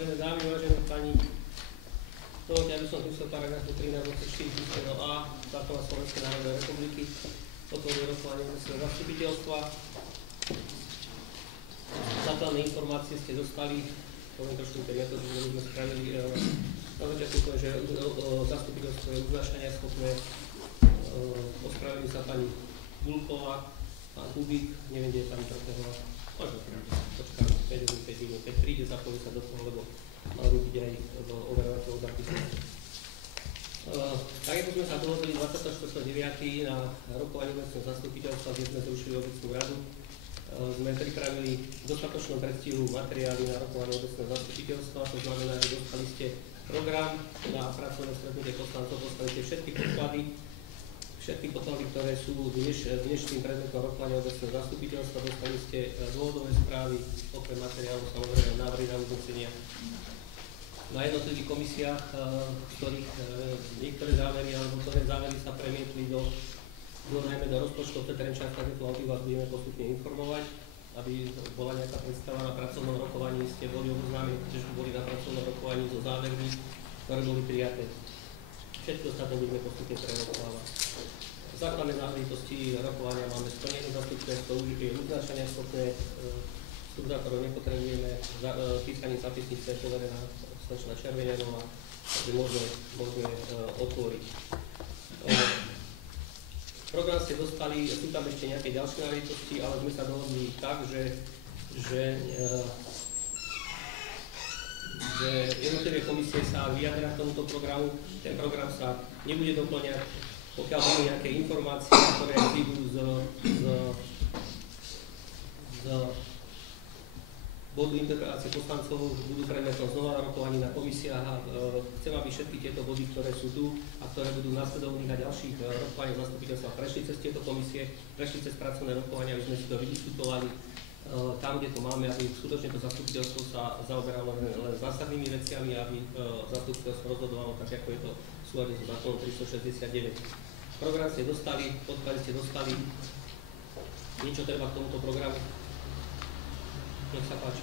Vážené dámy, vážené pani, dovoľte, aby som tu paragrafu 13 odsek 4 písmeno A zákona Slovenskej národnej republiky otvoril rokovanie okresného zastupiteľstva. Základné informácie ste dostali, poviem trošku tie metódy, že sme spravili. Na začiatku poviem, že zastupiteľstvo je uznášania schopné. Ospravedlní sa pani Gulková, pán Kubík, neviem, kde je pani Trofehová. Možno počkáme 5 minút, keď príde, zapojí sa do toho, lebo malo by byť aj overovateľov zápisu. Tak ako sme sa dohodli 24.9. na rokovaní obecného zastupiteľstva, kde sme zrušili obecnú radu, sme pripravili dostatočnú predstihu materiály na rokovanie obecného zastupiteľstva, to znamená, že dostali ste program na pracovné stretnutie poslancov, dostali ste všetky podklady, ktoré sú dnešným predmetom rokovania obecného zastupiteľstva, dostali ste dôvodové správy, okrem materiálu samozrejme návrhy na uznesenia. Na jednotlivých komisiách, z ktorých niektoré závery alebo ktoré závery sa premietli najmä do rozpočtov Trenčianska, kde vás budeme postupne informovať, aby bola nejaká predstava na pracovnom rokovaní, ste boli oboznámení, že boli na pracovnom rokovaní so závermi, ktoré boli prijaté. Všetko ostatné budeme postupne prerokovávať. Základné náležitosti rokovania máme splnené, zastupiteľstvo je uznášania schopné, subzátorov nepotrebujeme, písanie zápisnice je poverená slečna Červeňanová, takže môžeme otvoriť. Program ste dostali, sú tam ešte nejaké ďalšie náležitosti, ale sme sa dohodli tak, že jednotlivé komisie sa vyjadria k tomuto programu. Ten program sa nebude doplňať, pokiaľ budú nejaké informácie, ktoré prídu z bodu interpelácie poslancov, budú predmetom znova rokovaní na komisiách a chcem, aby všetky tieto body, ktoré sú tu a ktoré budú nasledovných a ďalších rokovaní zastupiteľstva prešli cez tieto komisie, prešli cez pracovné rokovania, aby sme si to vydiskutovali tam, kde to máme, aby skutočne to zastupiteľstvo sa zaoberalo len zásadnými veciami, aby zastupiteľstvo rozhodovalo tak, ako je to v súlade so zákonom 369. Program ste dostali, podklady ste dostali, niečo treba k tomuto programu. Nech sa páči.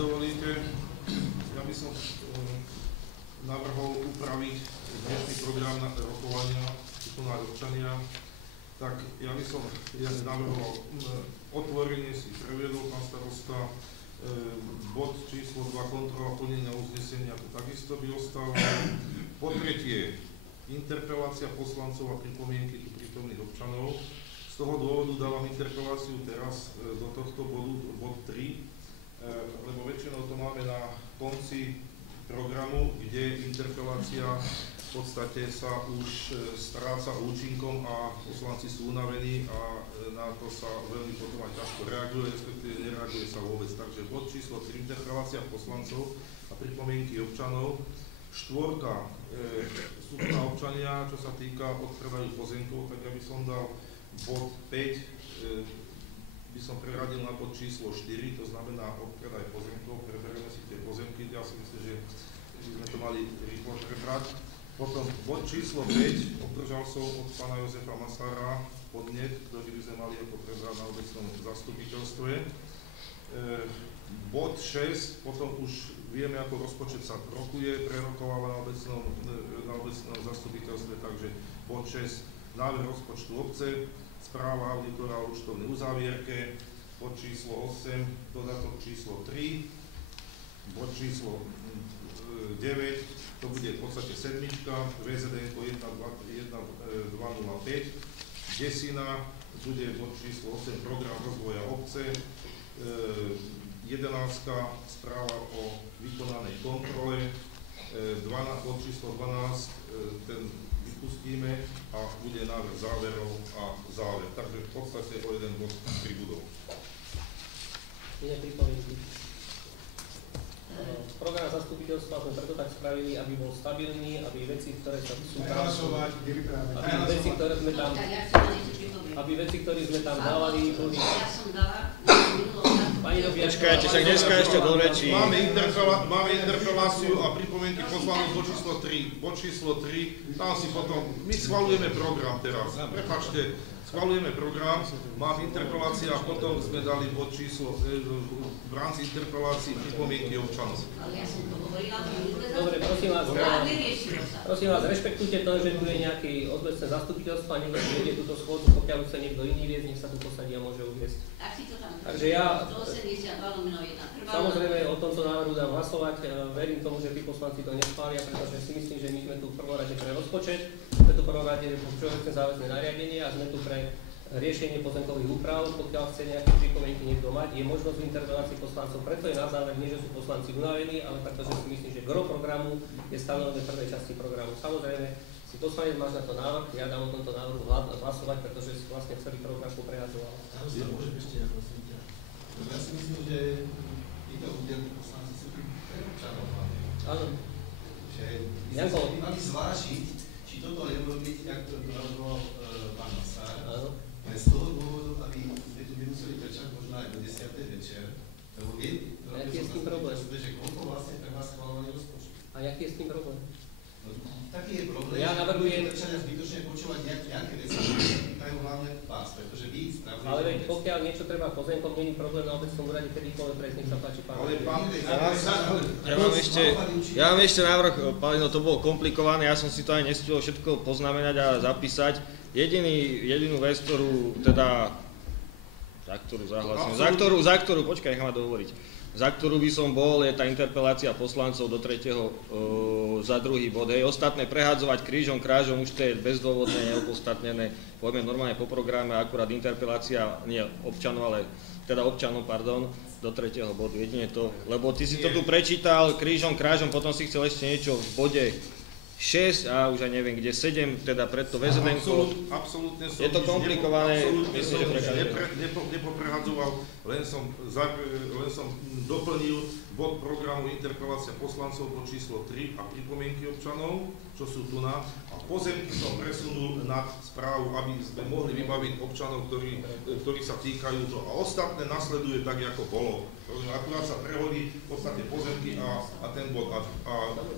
Dovolíte, ja by som navrhol upraviť dnešný program na rokovania občania. Tak ja by som navrhoval otvorenie si previedol pán starosta, bod číslo 2 kontrola plnenia uznesenia, to takisto by ostalo. Po tretie, interpelácia poslancov a pripomienky tu prítomných občanov. Z toho dôvodu dávam interpeláciu teraz do tohto bodu, bod 3, lebo väčšinou to máme na konci programu, kde interpelácia v podstate sa už stráca účinkom a poslanci sú unavení a na to sa veľmi potom aj ťažko reaguje, respektíve nereaguje sa vôbec. Takže bod číslo 3, interpelácia poslancov a pripomienky občanov. 4, sú na občania, čo sa týka odpredajú pozemkov, tak ja by som dal bod 5 by som preradil na bod číslo 4, to znamená odpredaj pozemkov, preberieme si tie pozemky, ja si myslím, že by sme to mali rýchlo prebrať. Potom bod číslo 5, obdržal som od pána Jozefa Masára podnet, ktorý by sme mali ako prebrať na obecnom zastupiteľstve. Bod 6, potom už vieme, ako rozpočet sa rokuje, prerokováva na obecnom zastupiteľstve, takže bod 6, návrh rozpočtu obce, správa auditora o účtovnej uzávierke, bod číslo 8, dodatok číslo 3, bod číslo 9, to bude v podstate sedmička, VZD 1.2.05, desina, bude bod číslo 8, program rozvoja obce, 11, správa o vykonanej kontrole, bod číslo 12, ten vypustíme a bude návrh záverov a záver. Takže v podstate o jeden bod pribudol. Iné pripomienky. Program zastupiteľstva sme preto tak spravili, aby bol stabilný, aby veci, ktoré sú tam, aby veci, ktoré sme tam dávali, boli... Počkajte, však dneska ešte do rečí. Máme interpeláciu a pripomienky poslancov bod číslo 3. Bod číslo 3, tam si potom, my schvaľujeme program teraz. Prepáčte, schvaľujeme program, mám interpelácia a potom sme dali bod číslo v rámci interpelácií pripomienky občanov. Ale ja som to hovorila, Dobre, prosím vás, rešpektujte to, že tu je nejaký odvecné zastupiteľstvo a niekto si vedie túto schôdzu, pokiaľ chce niekto iný viesť, nech sa tu posadí a môže uviesť. Tak si to tam. Takže ja 182/1. Samozrejme o tomto návrhu dám hlasovať. Verím tomu, že tí poslanci to neschvália, pretože si myslím, že my sme tu v prvom rade pre rozpočet, sme tu v prvom rade všeobecné záväzné nariadenie a sme tu pre riešenie pozemkových úprav. Pokiaľ chce nejaké pripomienky niekto mať, je možnosť interpelácií poslancov. Preto je na záver nie, že sú poslanci unavení, ale pretože si myslím, že gro programu je stanovené v prvej časti programu. Samozrejme, si poslanec máš na to návrh, ja dám o tomto návrhu hlasovať, pretože si vlastne celý program poprehadzoval. Ja si myslím, že títo údelní poslanci sú tým pre občanov. Áno. Janko, by mali zvážiť, či toto neurobiť, jak to navrhoval pán Masár, len z toho dôvodu, aby sme tu nemuseli prečať možno aj do 10. večer, lebo viem, aký je s tým problém? že koľko vlastne pre vás schvaľovanie rozpočtu. A aký je s tým problém? Taký je problém, Ja navrhujem, prečania zbytočne počúvať nejaké veci, ktoré sa týkajú hlavne vás, pretože vy spravujete. ale veď pokiaľ niečo treba pozemkom, nie je problém na obecnom úrade, kedykoľvek prejsť, nech sa páči pán. Ja mám ešte návrh, Palino, to bolo komplikované, ja som si to aj nestihol všetko poznamenať a zapísať. Jedinú vec, ktorú teda, za ktorú, počkaj, nechám ma dohovoriť. Za ktorú by som bol, je tá interpelácia poslancov do 3. Za druhý bod. Hej, ostatné prehádzovať krížom, krážom, už to je bezdôvodné, neopodstatnené. Poďme normálne po programe, akurát interpelácia, nie občanov, ale teda občanov, pardon, do 3. bodu. Jedine to, lebo ty si to tu prečítal krížom, krážom, potom si chcel ešte niečo v bode 6 a už aj neviem kde, 7, teda pred to VZN-ko. Absolútne som je to komplikované, myslím, že nepoprehadzoval, len som doplnil bod programu interpelácia poslancov pod číslo 3 a pripomienky občanov, čo sú tu na. A pozemky som presunul nad správu, aby sme mohli vybaviť občanov, ktorí sa týkajú to. A ostatné nasleduje tak, ako bolo. Akurát sa prehodí v podstate pozemky a ten bod. A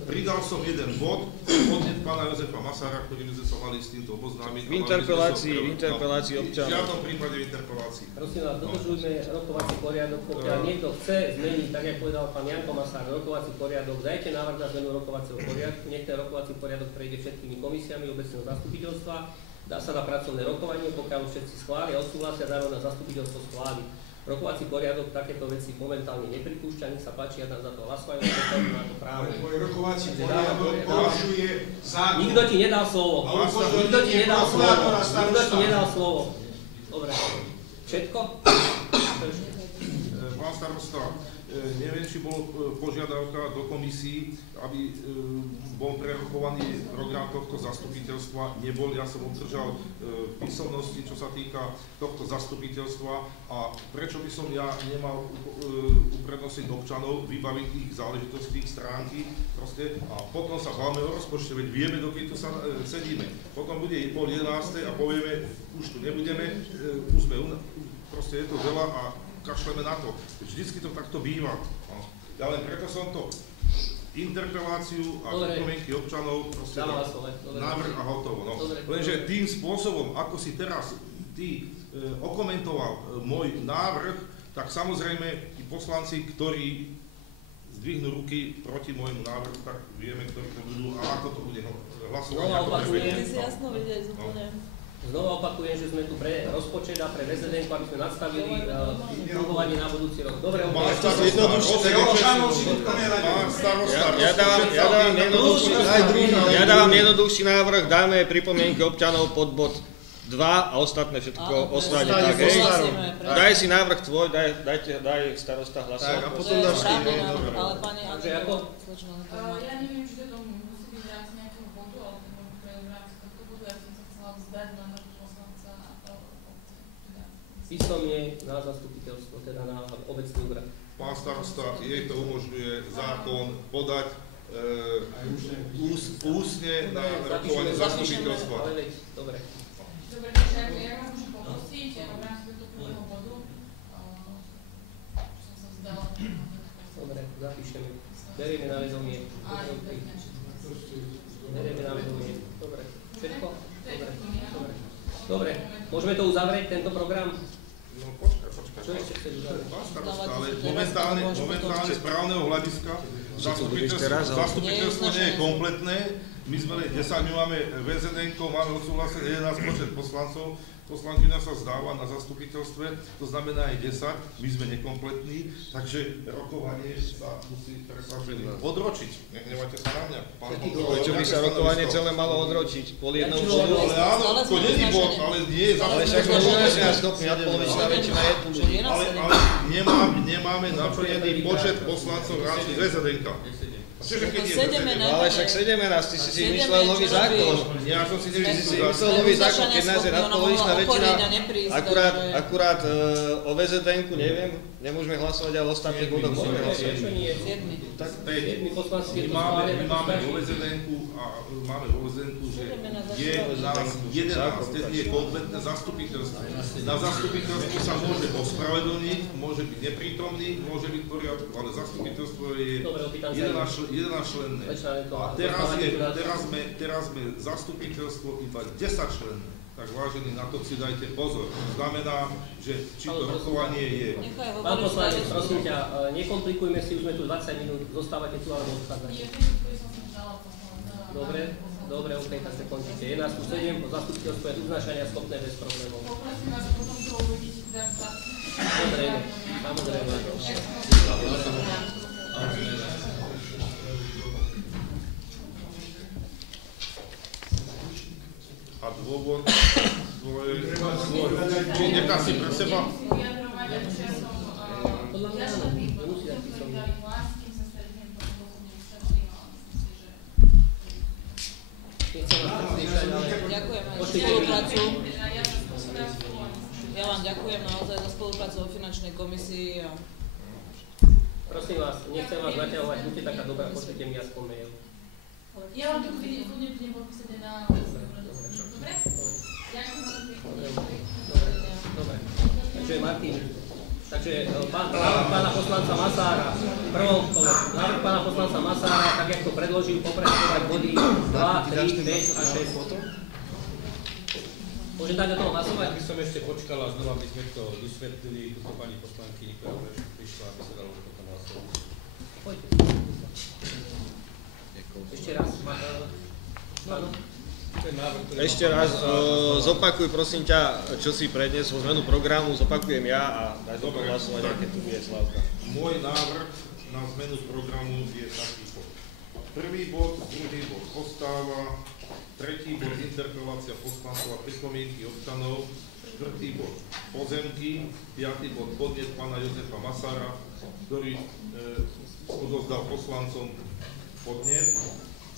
pridal som jeden bod, podnet pána Jozefa Masára, ktorý by sme sa mali s týmto oboznámiť. V interpelácii občanov. V žiadnom prípade v interpelácii. Prosím vás, dodržujme rokovací poriadok, pokiaľ niekto chce zmeniť, tak ako povedal pán Janko Masár, rokovací poriadok, dajte návrh na zmenu rokovacieho poriadku, nech ten rokovací poriadok prejde všetkými komisiami obecného zastupiteľstva, dá sa na pracovné rokovanie, pokiaľ všetci schvália, odsúhlasia, zároveň na zastupiteľstvo schváli. Rokovací poriadok takéto veci momentálne nepripúšťa, nech sa páči, ja dám za to hlasovanie, na to právo. Rokovací poriadok porušuje zákon. Nikto ti nedal slovo. Nikto ti nedal slovo. Dobre. Všetko? Pán starosta, neviem, či bol požiadavka do komisí, aby bol prerokovaný program tohto zastupiteľstva. Nebol, ja som obdržal písomnosti, čo sa týka tohto zastupiteľstva a prečo by som ja nemal uprednostniť občanov, vybaviť ich záležitosti, ich stránky proste, a potom sa bavíme o rozpočte, veď vieme, dokým tu sa sedíme. Potom bude 10:30 a povieme, už tu nebudeme, už sme, proste je to veľa a kašleme na to. Vždycky to takto býva. Ja len preto som to interpeláciu a pripomienky občanov proste návrh a hotovo. No. Lenže tým spôsobom, ako si teraz ty okomentoval môj návrh, tak samozrejme tí poslanci, ktorí zdvihnú ruky proti môjmu návrhu, tak vieme, ktorí to budú a ako to bude hlasovať. Znova opakujem, že sme tu pre rozpočet a pre VZN, aby sme nastavili fungovanie na budúci rok. Dobre, ja dávam jednoduchší návrh, dáme pripomienky občanov pod bod 2 a ostatné všetko ostane tak, hej. Daj si návrh tvoj, daj starosta hlasovať. Tak, a potom dáš ty, hej. Ale pani, ako? Ja neviem, či to musí byť v rámci nejakého bodu, ale v rámci tohto bodu ja som sa chcela vzdať na poslanca obce. Písomne na zastupiteľstvo, teda na obecný úrad. Pán starosta, jej to umožňuje zákon podať ústne na rokovanie zastupiteľstva. Dobre. Dobre, takže ja vám môžem poprosiť, v rámci tohto prvého bodu, som sa vzdala. Dobre, zapíšeme. Berieme na vedomie. Berieme na vedomie. Dobre. Všetko? Dobre. Môžeme to uzavrieť, tento program? No počkaj. Čo ešte chceš uzavrieť? Pán starosta, ale momentálne z právneho hľadiska zastupiteľstvo nie je kompletné. My sme len 10, my máme VZN-ko, máme odsúhlasené 11 počet poslancov. Poslankyňa sa zdáva na zastupiteľstve, to znamená aj 10, my sme nekompletní, takže rokovanie sa musí odročiť. Nehnevajte sa na mňa. Prečo by sa rokovanie celé malo odročiť? Kvôli jednomu bodu? Ale áno, to nie je bod, ale nie je ale však sme unášenia schopní, nadpolovičná väčšina je tu. Ale nemáme naplnený počet poslancov v rámci VZN-ka. Ale však 17, ty si si myslel nový zákon. Ja som si myslel nový zákon, keď nás je nadpolovičná väčšina. Akurát o VZN-ku neviem, nemôžeme hlasovať, ale ostatných bodoch môžeme hlasovať. My máme vo VZN-ku, že je nás 11, je kompletné zastupiteľstvo. Na zastupiteľstvu sa môže ospravedlniť, môže byť neprítomný, môže byť v poriadku, ale zastupiteľstvo je 11 členné. A teraz sme zastupiteľstvo iba 10 členné. Tak vážení, na to si dajte pozor. To znamená, že či to rokovanie je... Pán poslanec, prosím ťa, nekomplikujme si, už sme tu 20 minút, zostávate tu alebo odchádzate. Dobre, OK, tak sa končíte. 11:07, zastupiteľstvo je uznášania schopné bez problémov. Poprosím vás, potom to uvidíte. Samozrejme. A dôvod nechá si pre seba. Podľa mňa áno, nemusí dať písomne. Ďakujem aj za spoluprácu. Ja vám ďakujem naozaj za spoluprácu vo finančnej komisii. Prosím vás, nechcem vás naťahovať, buďte taká dobrá, pošlite mi aspoň mail. Ja vám to kľudne budem podpísať na... Dobre? Ďakujem za to. Dobre. Takže Martin, pána poslanca Masára, prvom kole, návrh pána poslanca Masára, tak jak to predložil, poprehľadovať body 2, 3, 5 a 6. Môžem dať o tom hlasovať? By som ešte počkal a znova by sme to vysvetlili, túto pani poslankyni, ktorá prišla, aby sa dalo potom hlasovať. Poďte. Ešte raz. Áno. Ešte raz zopakuj prosím ťa, čo si predniesol zmenu programu, zopakujem ja a daj to hlasovať, aké tu bude Slavka. Môj návrh na zmenu programu je takýto. Prvý bod, druhý bod ostáva, tretí bod interpelácia poslancov a pripomienky občanov, štvrtý bod pozemky, piatý bod podnet pána Jozefa Masára, ktorý odozdal poslancom podnet,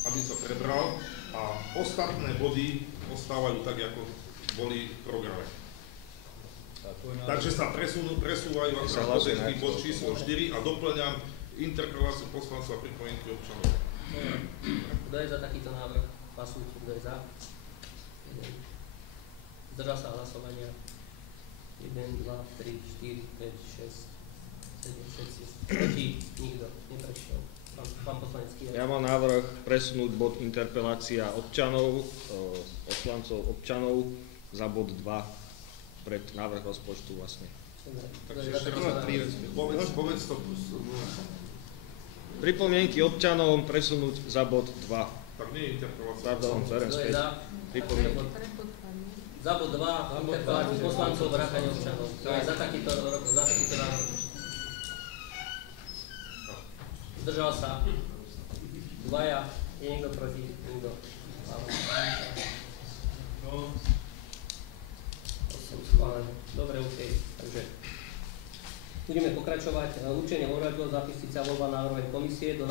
aby sa prebral, a ostatné body ostávajú tak, ako boli v programe. Takže sa presúvajú ako pozemky bod číslo 4 a doplňam interpeláciu poslancov a pripomienky občanov. Kto je za takýto návrh? Hlasujte, kto je za? Zdržal sa hlasovania. 1, 2, 3, 4, 5, 6, 7, 6. Proti? Nikto. Neprešiel. Pán poslanec Kýr. Ja mám návrh presunúť bod interpelácia občanov, poslancov občanov za bod 2 pred návrh rozpočtu vlastne. Povedz to. Pripomienky občanov presunúť za bod 2. Tak nie je interpelácia. Pardon, berem späť. Pripomienky. Za bod 2 interpeláciu poslancov vrátane občanov. To je za takýto návrh. Zdržal sa. Dvaja. Je niekto proti? Nikto. Schválené. Dobre, OK. Takže budeme pokračovať. Určenie odobrateľov zápisnice a voľba návrhovej komisie. Do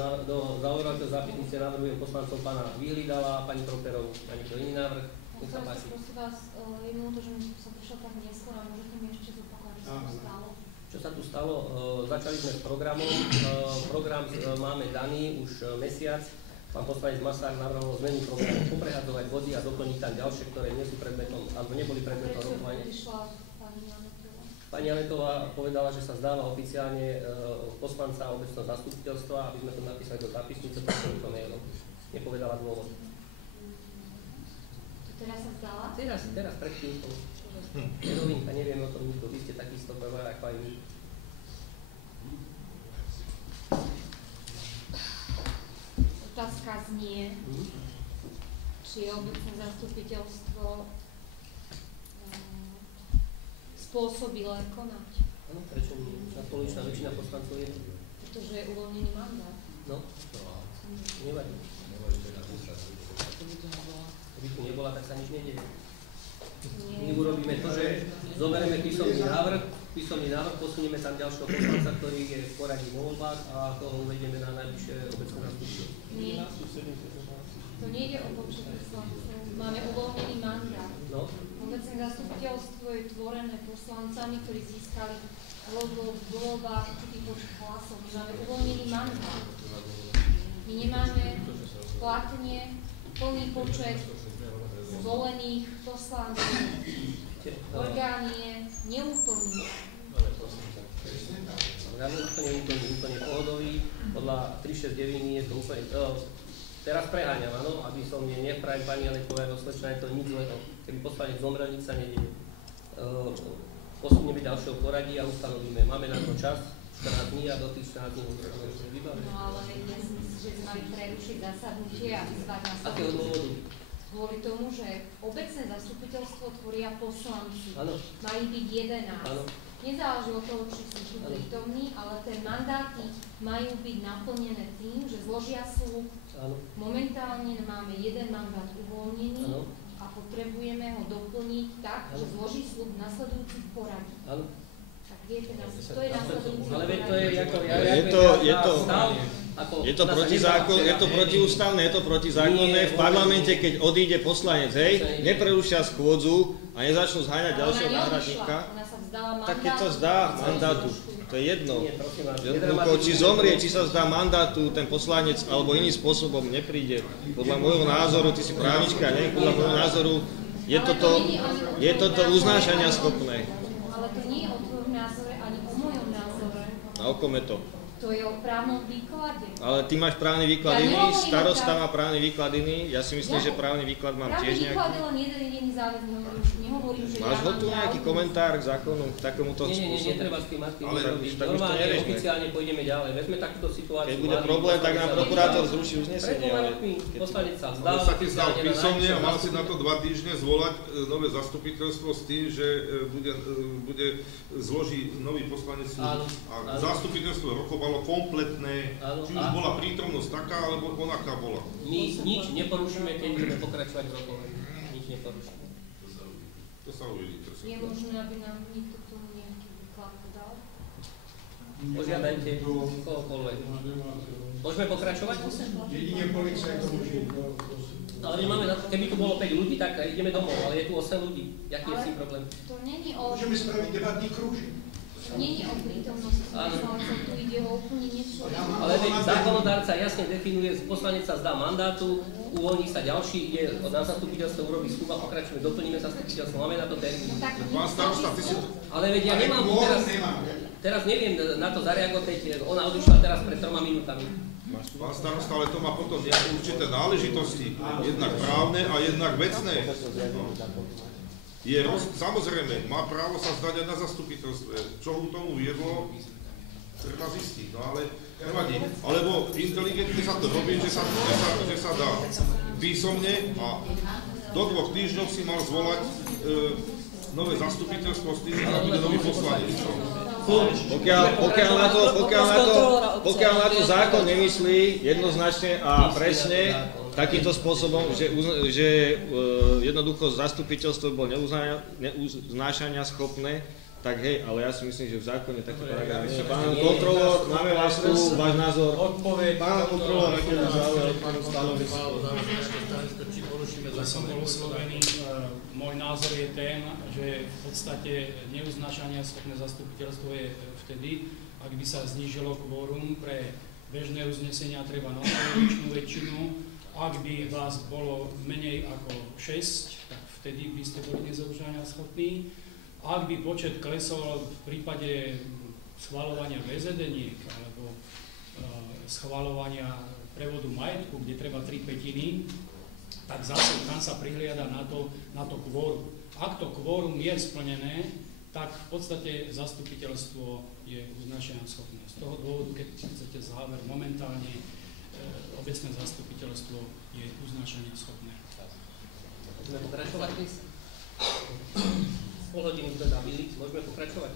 zaobrateľov zápisnice navrhujem poslancov pána Vyhlídala a pani Properovú. A niekto iný návrh? Nech sa páči. Prosím vás, jednou to, že som prišla tak neskôr a môžete mi ešte zopakovať, čo sa stalo? Čo sa tu stalo? Začali sme s programom. Program máme daný už mesiac. Pán poslanec Masár navrhol zmenu programu, poprehadzovať body a doplniť tam ďalšie, ktoré nie sú predmetom, alebo neboli predmetom rokovania. Pani Anetová povedala, že sa zdáva oficiálne poslanca obecného zastupiteľstva, aby sme to napísali do zápisnice, pošlem to mailom. Nepovedala dôvod. Teraz sa vzdala? Teraz pred chvíľkou. Novinka, neviem o tom nikto, vy ste takisto prvá ako aj my. Otázka znie, či je obecné zastupiteľstvo spôsobilé konať. Áno, prečo nie? Nadpolovičná väčšina poslancov je. Pretože je uvoľnený mandát. No, nevadí. Keby tu nebola, tak sa nič nedieje. My urobíme to, že zoberieme písomný návrh, posunieme tam ďalšieho poslanca, ktorý je v poradí vo voľbách a toho uvedieme na najvyššie obecné zastupiteľstvo. Nie. To nejde o počet poslancov. Máme uvoľnený mandát. No. Obecné zastupiteľstvo je tvorené poslancami, ktorí získali vo voľbách určitý počet hlasov. My máme uvoľnený mandát. My nemáme platne plný počet zvolených poslancov. Orgán je neúplný. Orgán je úplne pohodový. Podľa 369 je to úplne... Teraz preháňam, áno, aby som neprajem pani Alekovej rozsvedčená, je to nič zlého. Keby poslanec zomrel, nič sa nedieje. Posunieme ďalšieho poradí a ustanovíme. Máme na to čas, 14 dní a do tých 14 dní vybavíme. No ale dnes myslím, že sme mali prerušiť zasadnutie a vyzvať na Akého dôvodu? Kvôli tomu, že obecné zastupiteľstvo tvoria poslanci. Áno. Majú byť 11. Áno. Nezáleží od toho, či sú tu prítomní, ale tie mandáty majú byť naplnené tým, že zložia sľub. Momentálne máme jeden mandát uvoľnený a potrebujeme ho doplniť tak, že zloží sľub nasledujúci v poradí. Tak viete, to je nasledujúci. Ale to je ako... Je to protizákonné, je to protiústavné, je to protizákonné. V parlamente, keď odíde poslanec, hej, neprerušia schôdzu a nezačnú zháňať ďalšieho náhradníka, tak keď sa zdá mandátu, to je jedno. Jednoducho, či zomrie, či sa zdá mandátu, ten poslanec alebo iným spôsobom nepríde. Podľa môjho názoru, ty si právnička, neviem, podľa môjho názoru je toto uznášania schopné. Ale to nie je o tvojom názore, ani o mojom názore. A o kom je to? To je o právnom výklade. Ale ty máš právny výklad iný, starosta má právny výklad iný, ja si myslím, že právny výklad mám tiež nejaký. Právny výklad je len jeden jediný záväzný, nehovorím, že máš ho tu nejaký komentár k zákonu, k takémuto spôsobu? Nie, netreba s tým aktívne robiť. Normálne, oficiálne pôjdeme ďalej. Vezme takúto situáciu. Keď bude problém, tak nám prokurátor zruší uznesenie. Poslanec sa vzdal. Ale sa ti zdal písomne a mal si na to 2 týždne zvolať nové zastupiteľstvo s tým, že zloží nový poslanec a zastupiteľstvo rokovalo kompletné, či už bola prítomnosť taká, alebo onaká bola. My nič neporušíme, keď budeme pokračovať v rokovaní. Nič neporušíme. To sa uvidí. Je možné, aby nám nikto k tomu nejaký výklad dal? Požiadajte kohokoľvek. Môžeme pokračovať? Jedine policaj to môže. Ale my máme, keby tu bolo 5 ľudí, tak ideme domov, ale je tu 8 ľudí. Jaký je s tým problém? To není o... Môžeme spraviť debatný krúžik. Nie je o prítomnosti poslancov, tu ide o úplne niečo. Ale zákonodárca jasne definuje, poslanec sa zdá mandátu, uvoľní sa ďalší, ide na zastupiteľstvo, urobí sľub a pokračujeme, doplníme zastupiteľstvo, máme na to termín. Pán starosta, ty si... Ale veď ja nemám teraz neviem na to zareagovať, ona odišla teraz pred 3 minútami. Pán starosta, ale to má potom nejaké určité náležitosti, jednak právne a jednak vecné. Samozrejme, má právo sa zdať aj na zastupiteľstve. Čo ho tomu viedlo, treba zistiť, no ale nevadí. Alebo inteligentne sa to robí, že sa dá písomne a do 2 týždňov si mal zvolať nové zastupiteľstvo s tým, že bude nový poslanec. Pokiaľ na to zákon nemyslí jednoznačne a presne takýmto spôsobom, že jednoducho zastupiteľstvo bolo neuznášania schopné, tak hej, ale ja si myslím, že v zákone taký paragraf nie je. Pán kontrolór, máme vás tu, váš názor. Pán kontrolór, aký je záujem, pán stanovisko. Či porušíme zákon. Môj názor je ten, že v podstate neuznášania schopné zastupiteľstvo je vtedy, ak by sa znížilo kvórum pre bežné uznesenia, treba nadpolovičnú väčšinu. Ak by vás bolo menej ako 6, tak vtedy by ste boli neuznášania schopní. Ak by počet klesol v prípade schvaľovania VZD-niek alebo schvaľovania prevodu majetku, kde treba 3/5, tak zase tam sa prihliada na to kvórum. ak to kvórum je splnené, tak v podstate zastupiteľstvo je uznášania schopné. Z toho dôvodu, keď chcete záver, momentálne obecné zastupiteľstvo je uznášania schopné. Môžeme pokračovať? Pol hodiny sme zabili, môžeme pokračovať?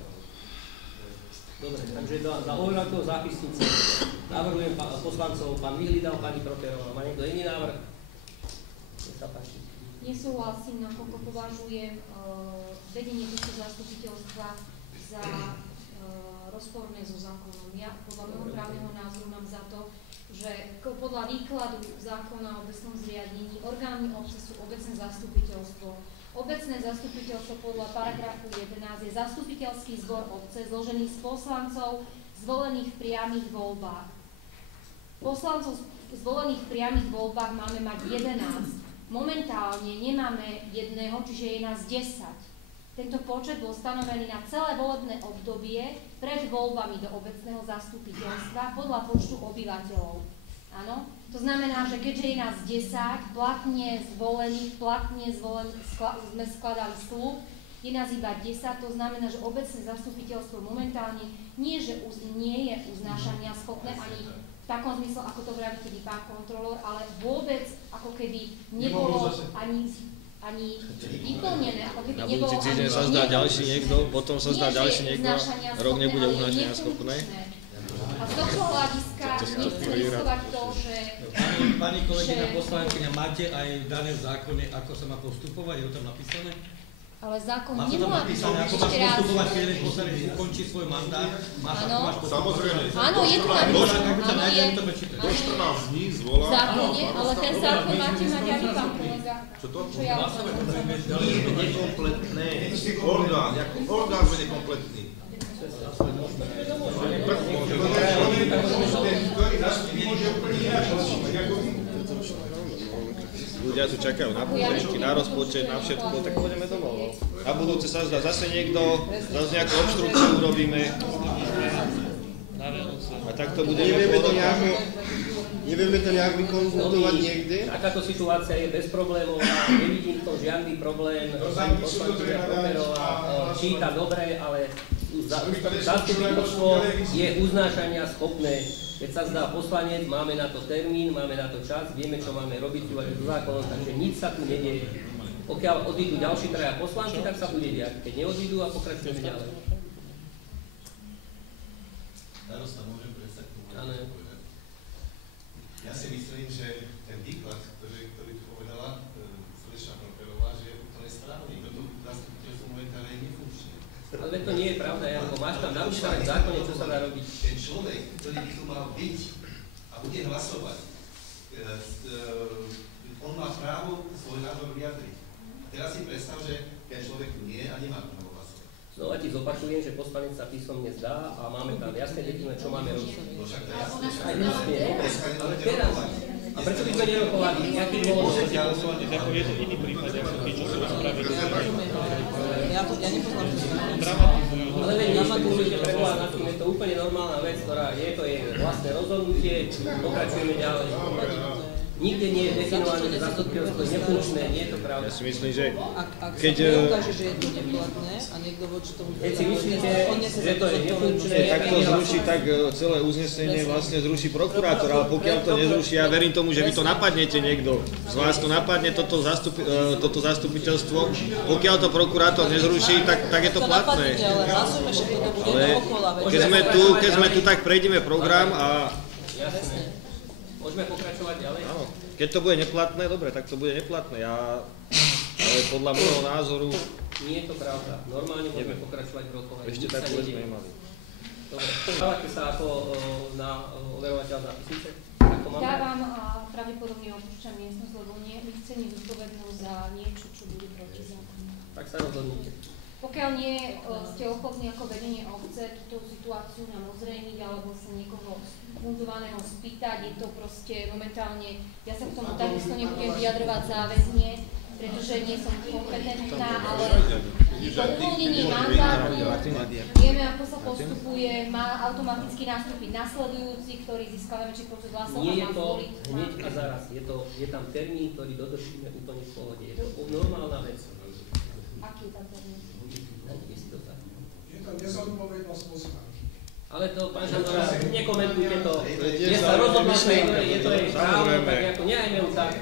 Dobre, takže za overovacou zápisnice navrhujem poslancov pán Vyhlídal, pani Properová. Má niekto iný návrh? Nech sa páči. Nesúhlasím, nakoľko považujem vedenie tohto zastupiteľstva za rozporné so zákonom. Ja podľa môjho právneho názoru mám za to, že podľa výkladu zákona o obecnom zriadení orgánmi obce sú obecné zastupiteľstvo. Obecné zastupiteľstvo podľa paragrafu 11 je zastupiteľský zbor obce zložený z poslancov zvolených v priamych voľbách. Poslancov zvolených v priamych voľbách máme mať 11. Momentálne nemáme jedného, čiže je nás 10. Tento počet bol stanovený na celé volebné obdobie pred voľbami do obecného zastupiteľstva podľa počtu obyvateľov. Áno? To znamená, že keďže je nás 10, platne zvolených, sme skladali sľub, je nás iba 10, to znamená, že obecné zastupiteľstvo momentálne nie je uznášania schopné ani v takom zmysle, ako to vravíte vy, pán kontrolór, ale vôbec ako keby nebolo ani vyplnené, ako keby nebolo ani... Budúci sa zdá ďalší niekto, potom sa zdá ďalší niekto, rok nebude uznášania schopné. A z tohto hľadiska nechcem riskovať to, že... Pani kolegyňa poslankyňa, máte aj dané v zákone, ako sa má postupovať? Je to tam napísané? Ale zákon má to tam napísané, ako máš postupovať, keď jeden poslanec ukončí svoj mandát? Máš ako máš postupovať? Samozrejme. Áno, je to napísané. Do 14 dní zvolá... V zákone, ale ten zákon máte mať aj vy, pán kolega. Čo to? Nekompletné. Orgán bude nekompletný. Ľudia tu čakajú na podmienky, na rozpočet, na všetko, tak pôjdeme domov. A budúce sa zdá zase niekto, zase nejakú obštrukciu urobíme. A tak to bude... Nevieme to nejak vykonzultovať niekde? Takáto situácia je bezproblémová, nevidím v tom žiadny problém. Pani poslankyňa Properová číta dobre, ale zastupiteľstvo je uznášania schopné. Keď sa zdá poslanec, máme na to termín, máme na to čas, vieme, čo máme robiť, súľade so zákonom, takže nič sa tu nedieje. Pokiaľ odídu ďalší traja poslanci, tak sa bude diať. Keď neodídu a pokračujeme ďalej. Starosta, môžem predsa k tomu povedať. Ja si myslím, že ten výklad, ktorý tu povedala slečna Properová, že je úplne správny. Toto zastupiteľstvo momentálne je nefunkčné. Ale to nie je pravda, Janko. Máš tam napísané v zákone, čo sa dá robiť. Ten človek, ktorý by tu mal byť a bude hlasovať, on má právo svoj názor vyjadriť. A teraz si predstav, že ten človek tu nie je a nemá právo hlasovať. Znova ti zopakujem, že poslanec sa písomne zdá a máme tam jasne definované, čo máme robiť. No však to je jasné. Ale teraz. A prečo by sme nerokovali? Jaký bol? Je to iný prípad, ako keď čo sa spraviť. Ja nepoznám. Ale nemôžete prevolať nad tým, je to úplne normálna vec, ktorá je, to je vlastné rozhodnutie, pokračujeme ďalej. Nikde nie je definované, že zastupiteľstvo je nefunkčné, nie je to pravda. Ja si myslím, že Ak keď... sa neukáže, že je to neplatné a niekto voči tomu... Keď si myslíte, že to je nefunkčné... Tak to zruší, tak celé uznesenie vlastne zruší prokurátor, ale pokiaľ to nezruší, ja verím tomu, že vy to napadnete niekto. Z vás to napadne toto zastupiteľstvo. Pokiaľ to prokurátor nezruší, tak je to platné. Ale keď sme tu, tak prejdeme program a... Jasné. Môžeme pokračovať ďalej? Áno. Keď to bude neplatné, dobre, tak to bude neplatné. Ale podľa môjho názoru... Nie je to pravda. Normálne môžeme pokračovať v rokovaní. Ešte takú sme nemali. Dobre, stávate sa ako na overovateľ zápisnice? Dávam a pravdepodobne opúšťam miestnosť, lebo nechcem zodpovednosť za niečo, čo bude proti zákonu. Tak sa rozhodnite. Pokiaľ nie ste ochotní ako vedenie obce túto situáciu nám ozrejmiť alebo sa niekoho fundovaného spýtať, je to proste momentálne, ja sa k tomu takisto nebudem vyjadrovať záväzne, pretože nie som kompetentná, ale po uvoľnení mandátu vieme, ako sa postupuje, má automaticky nastúpiť nasledujúci, ktorý získava väčší počet hlasov. Nie je to hneď a zaraz, je tam termín, ktorý dodržíme úplne v pohode, je to normálna vec. Aký aký je tam termín? Je to nezodpovednosť poslanky. Ale to, pán Žandora, nekomentujte to. Je sa rozhodla, je to jej právo, tak ako nehajme ju tak.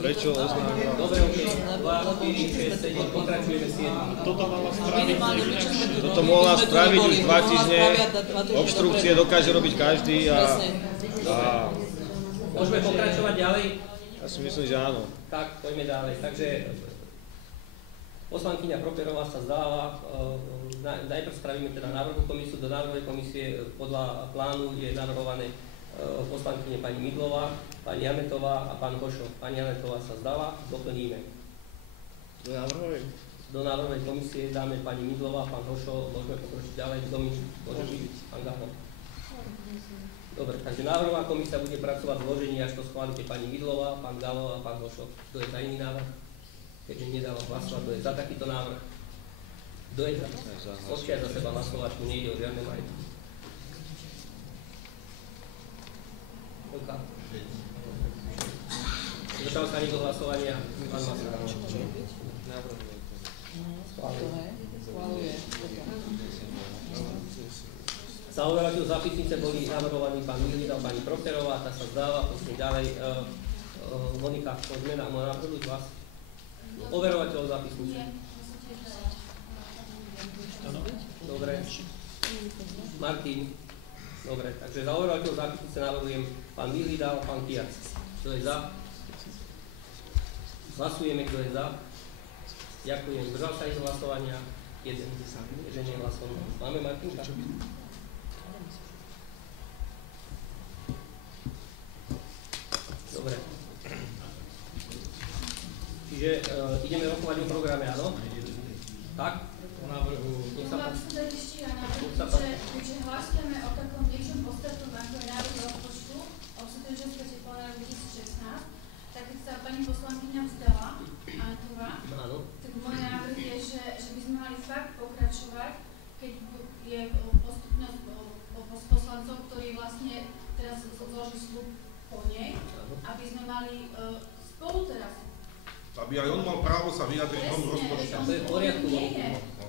Prečo oznámila? Dobre, ok. 2, 4, 6, 7, pokračujeme 7. Toto mohla spraviť už 2 týždne. Obštrukcie dokáže robiť každý a... Môžeme pokračovať ďalej? Ja si myslím, že áno. Tak, poďme ďalej. Takže poslankyňa Properová sa zdáva, najprv spravíme teda návrhu komisiu, do návrhovej komisie podľa plánu je navrhované poslankyne pani Midlová, pani Janetová a pán Hošo. Pani Janetová sa zdáva, doplníme. Do návrhovej komisie dáme pani Midlová, pán Hošo, môžeme pokročiť ďalej, kto mi môže byť, pán Gahno. Dobre, takže návrhová komisia bude pracovať v zložení, až to schválite pani Midlová, pán Galo a pán Hošo. Kto je za iný návrh? Keďže nedáva hlasovať, kto je za takýto návrh? Kto je za? Odkiaľ za seba hlasovať, tu nejde o žiadne majetky. Začal sa niekto hlasovania, pán Masar. Schváluje. Za overateľ zápisnice boli navrhovaní pán Milida a pani Properová, tá sa zdáva, prosím ďalej. Monika, poďme na navrhuť vás. Overovateľ zápisnice. Dobre. Martin. Dobre, takže za overovateľ zápisnice navrhujem pán Milida a pán Piac. Kto je za? Hlasujeme, kto je za. Ďakujem. Zdržal sa ich hlasovania. Jeden. Že nie hlasom. Máme Martinka? Dobre. Čiže ideme rokovať o programe, áno? Tak? O návrhu. Mám sa dať ešte na návrhu, keďže hlasujeme o takom niečom podstatnom, ako je návrh rozpočtu, o obsadujúčenské teplo na 2016, tak keď sa pani poslankyňa vzdala, Antová, tak môj návrh je, že by sme mali fakt pokračovať, keď je postupnosť poslancov, ktorí vlastne teraz zloží sľub po nej, aby sme mali spolu teraz. Aby aj on mal právo sa vyjadriť v tom rozpočtu. To je v poriadku.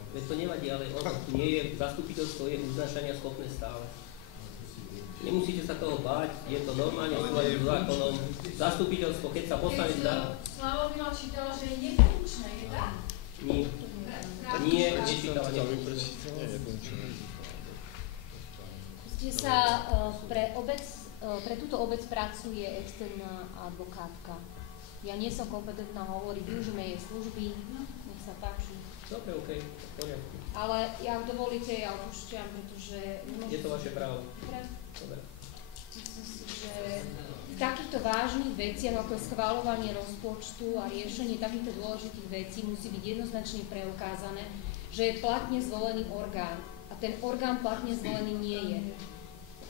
Veď to nevadí, ale on nie je, zastupiteľstvo je uznášania schopné stále. Nemusíte sa toho báť, je to normálne v súlade s zákonom. Zastupiteľstvo, keď sa poslanec dá... Slavomila čítala, že je nefunkčné, je tak? Nie, nečítala. Ste sa pre túto obec pracuje externá advokátka. Ja nie som kompetentná hovoriť, využíme jej služby, nech sa páči. Dobre, okej, v poriadku. Ale ja dovolíte, ja opúšťam, pretože... Je to vaše právo. Dobre. Myslím si, že v takýchto vážnych veciach, ako je schvaľovanie rozpočtu a riešenie takýchto dôležitých vecí, musí byť jednoznačne preukázané, že je platne zvolený orgán. A ten orgán platne zvolený nie je.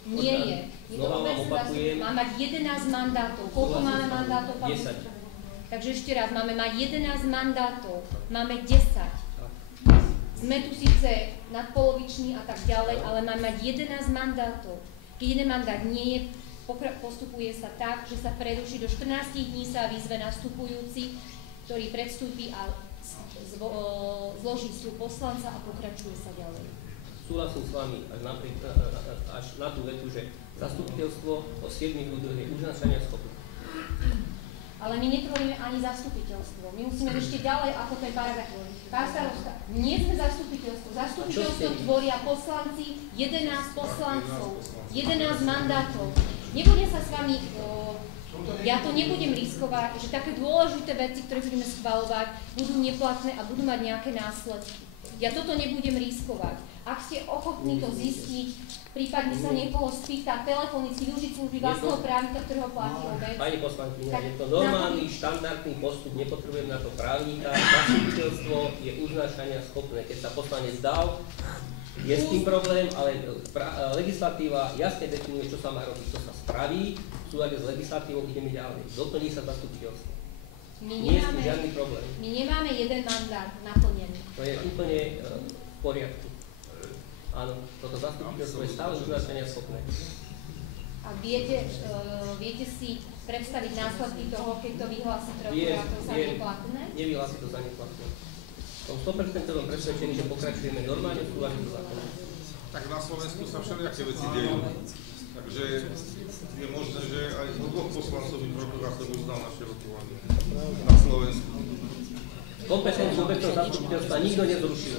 Nie je. Má mať 11 mandátov. Koľko máme mandátov? 10. Takže ešte raz, máme mať 11 mandátov. Máme 10. Sme tu síce nadpoloviční a tak ďalej, ale máme mať 11 mandátov. Keď jeden mandát nie je, postupuje sa tak, že sa preruší do 14 dní, sa vyzve nastupujúci, ktorý predstúpi a zloží sľub poslanca a pokračuje sa ďalej. Súhlasím s vami až na tú vetu, že zastupiteľstvo o 7 ľuďoch je uznášania schopné. Ale my netvoríme ani zastupiteľstvo. My musíme ešte ďalej ako ten paragraf. Pán starosta, nie sme zastupiteľstvo. Zastupiteľstvo tvoria poslanci, 11 poslancov, 11 mandátov. Nebudem sa s vami, ja to nebudem riskovať, že také dôležité veci, ktoré budeme schvaľovať, budú neplatné a budú mať nejaké následky. Ja toto nebudem riskovať. Ak ste ochotní to zistiť, prípadne sa niekoho spýta telefonicky využiť služby vlastného právnika, ktorého platí obec. Pani poslankyňa, je to normálny, štandardný postup, nepotrebujem na to právnika. Zastupiteľstvo je uznášania schopné. Keď sa poslanec dal, je s tým problém, ale legislatíva jasne definuje, čo sa má robiť, čo sa spraví. V súlade s legislatívou ideme ďalej. Doplní sa zastupiteľstvo. Nie je s tým žiadny problém. My nemáme jeden mandát naplnený. To je úplne v poriadku. Áno, toto zastupiteľstvo je stále uznášania schopné. A viete si predstaviť následky toho, keď to vyhlási prokurátor za neplatné? Nevyhlási to za neplatné. Som 100% presvedčený, že pokračujeme normálne v súlade so zákonom. Tak na Slovensku sa všelijaké veci dejú. Takže je možné, že aj z dvoch poslancov by prokurátor uznal naše rokovanie na Slovensku. Kompetenciu obecného zastupiteľstva nikto nezrušil.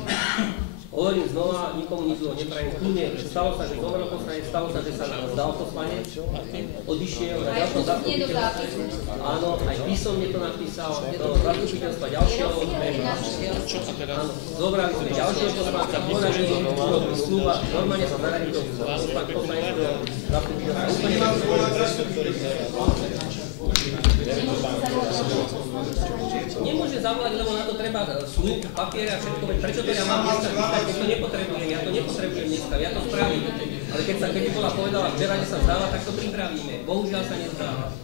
Hovorím znova, nikomu nič zlo neprajem. Kľudne, stalo sa, že zomrel poslanec, stalo sa, že sa nám zdal poslanec, odišiel na ďalšom zastupiteľstve. Áno, aj písomne to napísal, do zastupiteľstva ďalšieho. Áno, zobrali sme ďalšieho poslanca, povedali, že urobili slúba, normálne sa zaradí do poslaneckého zastupiteľstva. Úplne mám nemôže zavolať, lebo na to treba slúb, papier a všetko. Prečo to ja mám dneska pýtať, keď to nepotrebujem? Ja to nepotrebujem dneska, ja to spravím. Ale keby bola povedala včera, že sa zdáva, tak to pripravíme. Bohužiaľ sa nezdáva.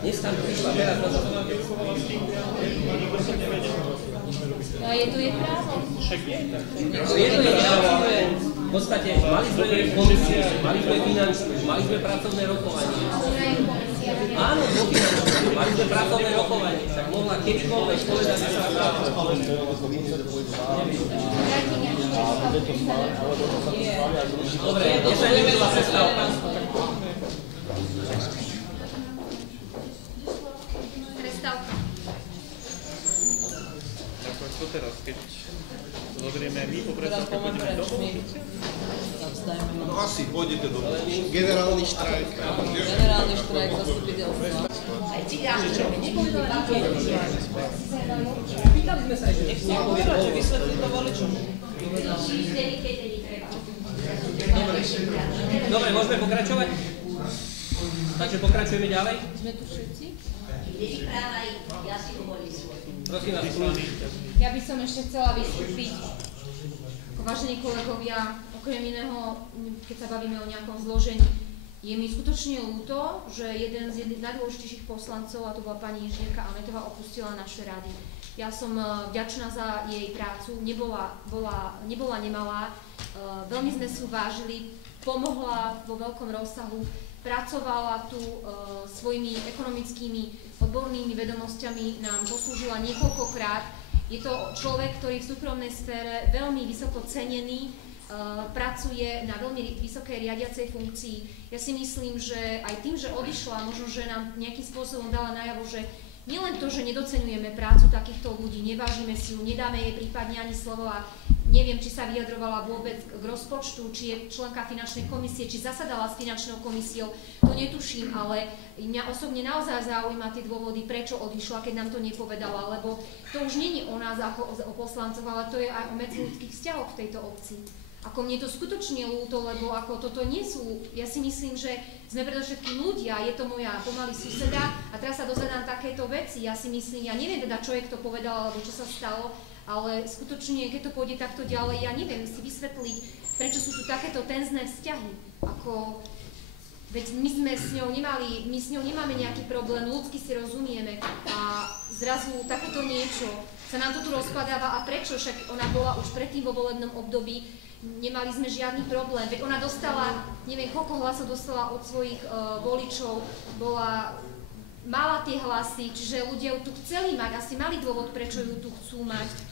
Dneska to prišla teraz na zavolanie. No a je to je právo? Je to je právo. V podstate mali sme komisie, mali sme finančné, mali sme pracovné rokovanie. Áno, mali sme pracovné rokovanie, tak mohla kedykoľvek povedať, že sa zdáva. Dobre, 10 minútová prestávka. Prestávka. Čo teraz, keď zoberieme my po prestávke, pôjdeme domov? No asi, pôjdete domov. Generálny štrajk. Generálny štrajk zastupiteľstva. Pýtali sme sa ešte, nech si nepovedal. Vysvetlí to voličom. Dobre, môžeme pokračovať? Takže pokračujeme ďalej? Sme tu všetci? Ja si uvolím svoj. Prosím vás. Ja by som ešte chcela vystúpiť. Vážení kolegovia, okrem iného, keď sa bavíme o nejakom zložení, je mi skutočne ľúto, že jeden z najdôležitejších poslancov, a to bola pani inžinierka Ametová, opustila naše rady. Ja som vďačná za jej prácu, nebola nemalá, veľmi sme si ju vážili, pomohla vo veľkom rozsahu, pracovala tu svojimi ekonomickými odbornými vedomosťami, nám poslúžila niekoľkokrát. Je to človek, ktorý v súkromnej sfére veľmi vysoko cenený, pracuje na veľmi vysokej riadiacej funkcii. Ja si myslím, že aj tým, že odišla, možno, že nám nejakým spôsobom dala najavo, že nielen to, že nedoceňujeme prácu takýchto ľudí, nevážime si ju, nedáme jej prípadne ani slovo a neviem, či sa vyjadrovala vôbec k rozpočtu, či je členka finančnej komisie, či zasadala s finančnou komisiou, to netuším, ale mňa osobne naozaj zaujíma tie dôvody, prečo odišla, keď nám to nepovedala, lebo to už nie je o nás ako o poslancov, ale to je aj o medziľudských vzťahoch v tejto obci. Ako mne to skutočne ľúto, lebo ako toto nie sú, ja si myslím, že sme predovšetkým ľudia, je to moja pomaly suseda a teraz sa dozvedám takéto veci, ja si myslím, ja neviem teda, čo je kto povedal, alebo čo sa stalo, ale skutočne, keď to pôjde takto ďalej, ja neviem si vysvetliť, prečo sú tu takéto tenzné vzťahy, ako, veď my s ňou nemáme nejaký problém, ľudsky si rozumieme a zrazu takéto niečo sa nám to tu rozpadáva a prečo, však ona bola už predtým vo volebnom období, nemali sme žiadny problém, veď ona dostala, neviem koľko hlasov dostala od svojich voličov, mala tie hlasy, čiže ľudia ju tu chceli mať, asi mali dôvod, prečo ju tu chcú mať.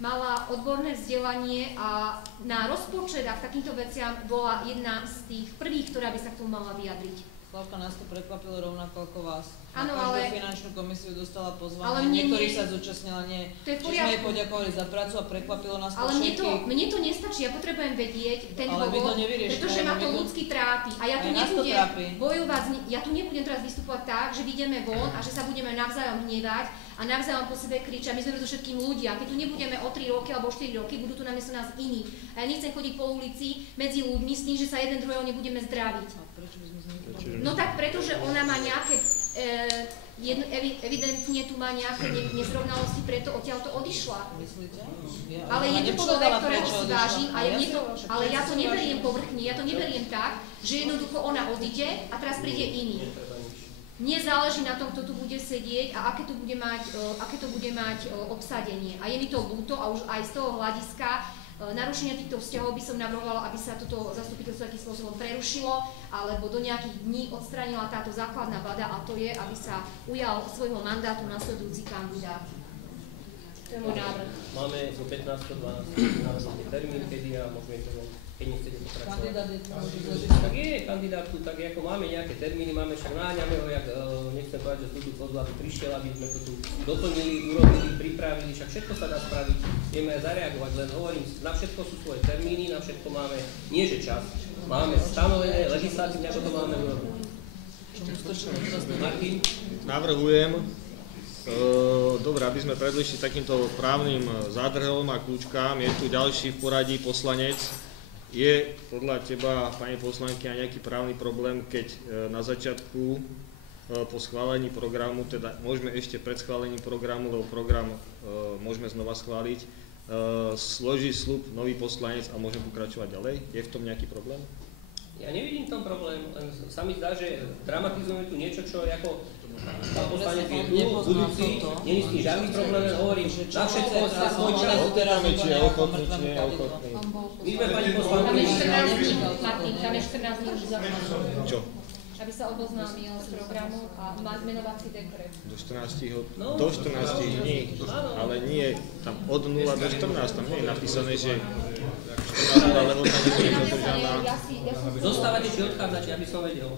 Mala odborné vzdelanie a na rozpočet a k takýmto veciam bola jedna z tých prvých, ktorá by sa k tomu mala vyjadriť. Slavka, nás to prekvapilo rovnako ako vás. Áno, ale finančnú komisiu dostala pozvanie, niektorí sa zúčastnila, nie. To je v poriadku. Sme jej poďakovali za prácu a prekvapilo nás to ale všetkých. Ale mne to nestačí, ja potrebujem vedieť ten dôvod, pretože ma to ľudsky trápi. A ja tu nebudem bojovať, ja tu nebudem teraz vystupovať tak, že vyjdeme von a že sa budeme navzájom hnevať a navzájom po sebe kričať. My sme predovšetkým ľudia. Keď tu nebudeme o 3 roky alebo 4 roky, budú tu namiesto nás iní. A ja nechcem chodiť po ulici medzi ľuďmi s tým, že sa jeden druhého nebudeme zdraviť. No tak pretože ona má nejaké, evidentne tu má nejaké nezrovnalosti, preto odtiaľ to odišla. Myslíte? Ale je to človek, ktorého si vážim, ale ja to neberiem povrchne, ja to neberiem tak, že jednoducho ona odíde a teraz príde iný. Mne záleží na tom, kto tu bude sedieť a aké to bude mať obsadenie. A je mi to ľúto a už aj z toho hľadiska, narušenia týchto vzťahov by som navrhovala, aby sa toto zastupiteľstvo takým spôsobom prerušilo, alebo do nejakých dní odstránila táto základná vada, a to je, aby sa ujal svojho mandátu nasledujúci kandidát. To je môj návrh. Máme do 15.12. navrhnutý termín, kedy a môžeme to, keď nechcete pokračovať. Kandidát je tak je kandidátu, tak ako máme nejaké termíny, máme však náňame ho, jak nechcem povedať, že tu pozval, aby prišiel, aby sme to tu doplnili, urobili, pripravili, však všetko sa dá spraviť, vieme aj zareagovať, len hovorím, na všetko sú svoje termíny, na všetko máme, nie že čas, máme stanovené legislatívne, ako to máme urobiť. Martin? Navrhujem, dobre, aby sme predlišli takýmto právnym zádrhelom a kľúčkám, je tu ďalší v poradí poslanec. Je podľa teba, pani poslankyňa, nejaký právny problém, keď na začiatku po schválení programu, teda môžeme ešte pred schválením programu, lebo program môžeme znova schváliť, složí sľub nový poslanec a môžeme pokračovať ďalej? Je v tom nejaký problém? Ja nevidím v tom problém, len sa mi zdá, že dramatizujeme tu niečo, čo ako pán poslanec je tu, budúci, není s tým žiadny problém, len hovorím, na všetko sa svoj čas. Otázame, či je ochotný, či nie je ochotný. My sme pani poslankyni. Tam je 14 dní už zakonané. Čo? Aby sa oboznámil z programu a menovací dekret. Do 14 dní, ale nie tam od 0 do 14, tam nie je napísané, že 14 dní, ale hodná nebude zadržaná. Zostávate či odchádzate, aby som vedel.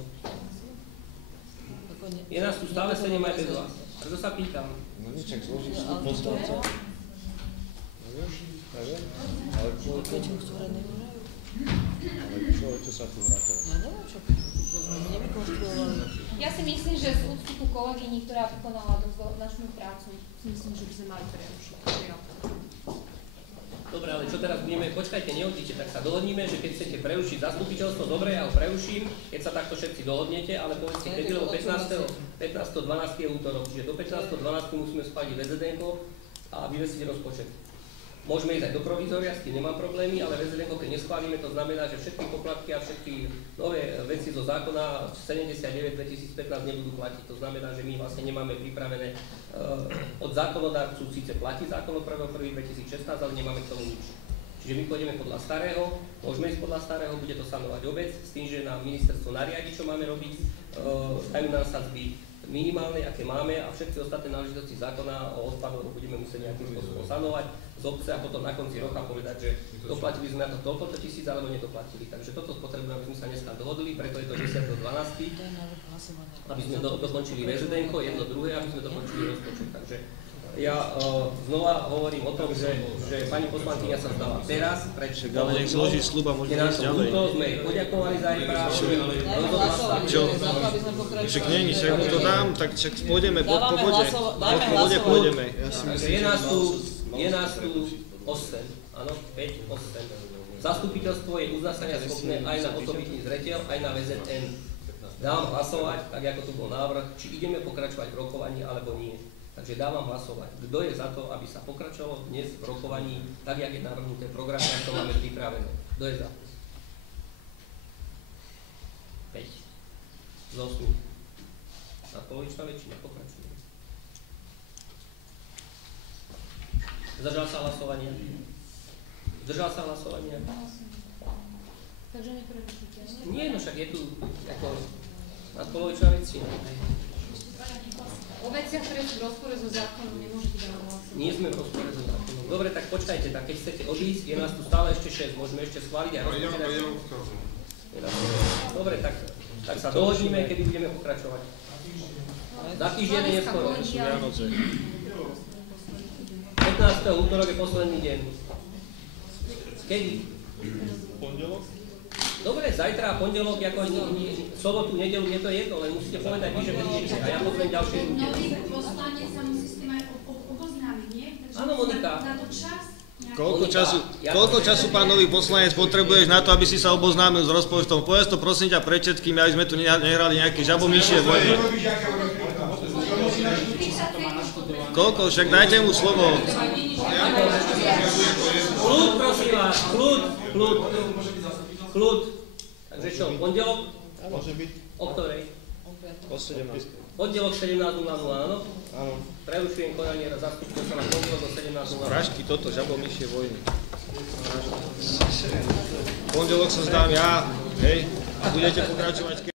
Je nás tu stále 7 aj bez vás. Preto sa pýtam. No ničak zložíš tú poslanca. Neviem. Ale čo sa tu hrá teraz? Ja neviem, čo sme nevykonštruovali. Ja si myslím, že z úcty ku kolegyni, ktorá vykonala dosť značnú prácu, si myslím, že by sme mali prerušiť. Dobre, ale čo teraz budeme, počkajte, neodíďte, tak sa dohodníme, že keď chcete prerušiť zastupiteľstvo, dobre, ja ho preruším, keď sa takto všetci dohodnete, ale povedzte, keď lebo 15.12. je útorok, čiže do 15.12. musíme spáliť VZDNko a vyvesiť rozpočet. Môžeme ísť aj do provizória, s tým nemám problémy, ale VZDNko, keď neschválime, to znamená, že všetky poplatky a všetky nové veci zo zákona 79-2015 nebudú platiť. To znamená, že my vlastne nemáme pripravené od zákonodárcu, síce platí zákon od 1.1.2016, ale nemáme k tomu nič. Čiže my pôjdeme podľa starého, môžeme ísť podľa starého, bude to sanovať obec, s tým, že nám ministerstvo nariadi, čo máme robiť, dajú nám sadzby minimálne, aké máme, a všetky ostatné náležitosti zákona o odpadoch budeme musieť nejakým spôsobom sanovať z obce a potom na konci roka povedať, že doplatili sme na to toľko tisíc alebo nedoplatili. Takže toto potrebujeme, aby sme sa dneska dohodli, preto je to 10.12. aby sme dokončili VZDNko, jedno druhé, aby sme dokončili rozpočet. Takže ja znova hovorím o tom, že pani poslankyňa sa zdala teraz, prečo? Ale nech zloží sľub a môžeme ísť ďalej. Sme jej poďakovali za jej prácu. Čo? Však nie, však to dám, tak však pôjdeme bod po bode. Bod po bode pôjdeme. Je nás tu 8, áno, 5, 8. Zastupiteľstvo je uznania schopné aj na osobitný zreteľ, aj na VZN. Dám hlasovať, tak ako tu bol návrh, či ideme pokračovať v rokovaní, alebo nie. Takže dávam hlasovať. Kto je za to, aby sa pokračovalo dnes v rokovaní, tak jak je navrhnuté program, tak to máme pripravené. Kto je za? 5. Z 8. Nadpolovičná väčšina, pokračuje. Zdržal sa hlasovania? Zdržal sa hlasovania? Takže neprerušíte. Nie, no však je tu ako nadpolovičná väčšina. O veciach, ktoré sú v rozpore so zákonom, nemôžete dať hlasovať. Nie sme v rozpore so zákonom. Dobre, tak počkajte, tak keď chcete odísť, je nás tu stále ešte 6, môžeme ešte schváliť a rozpočítať. Dobre, tak sa dohodníme, kedy budeme pokračovať. Za týždeň neskôr. 15. útorok je posledný deň. Kedy? Pondelok? Dobre, zajtra a pondelok, ako sobotu, nedelu, je to jedno, len musíte povedať, že prídete a ja pozvem ďalšie ľudí. Nový poslanec sa musí s tým aj oboznámiť, nie? Áno, Monika. Na to čas? Koľko času, pán nový poslanec, potrebuješ na to, aby si sa oboznámil s rozpočtom? Povedz to prosím ťa pred všetkým, aby sme tu nehrali nejaké žabomyšie vojny. Koľko? Však dajte mu slovo. Kľud, prosím vás, kľud. Takže čo, pondelok? Môže byť. O ktorej? O 17. O Pondelok 17.00, áno? Áno. Prerušujem konanie zastupiteľstva na pondelok do 17.00. Vražky toto, žabomyšie vojny. Pondelok sa zdám ja, hej, a budete pokračovať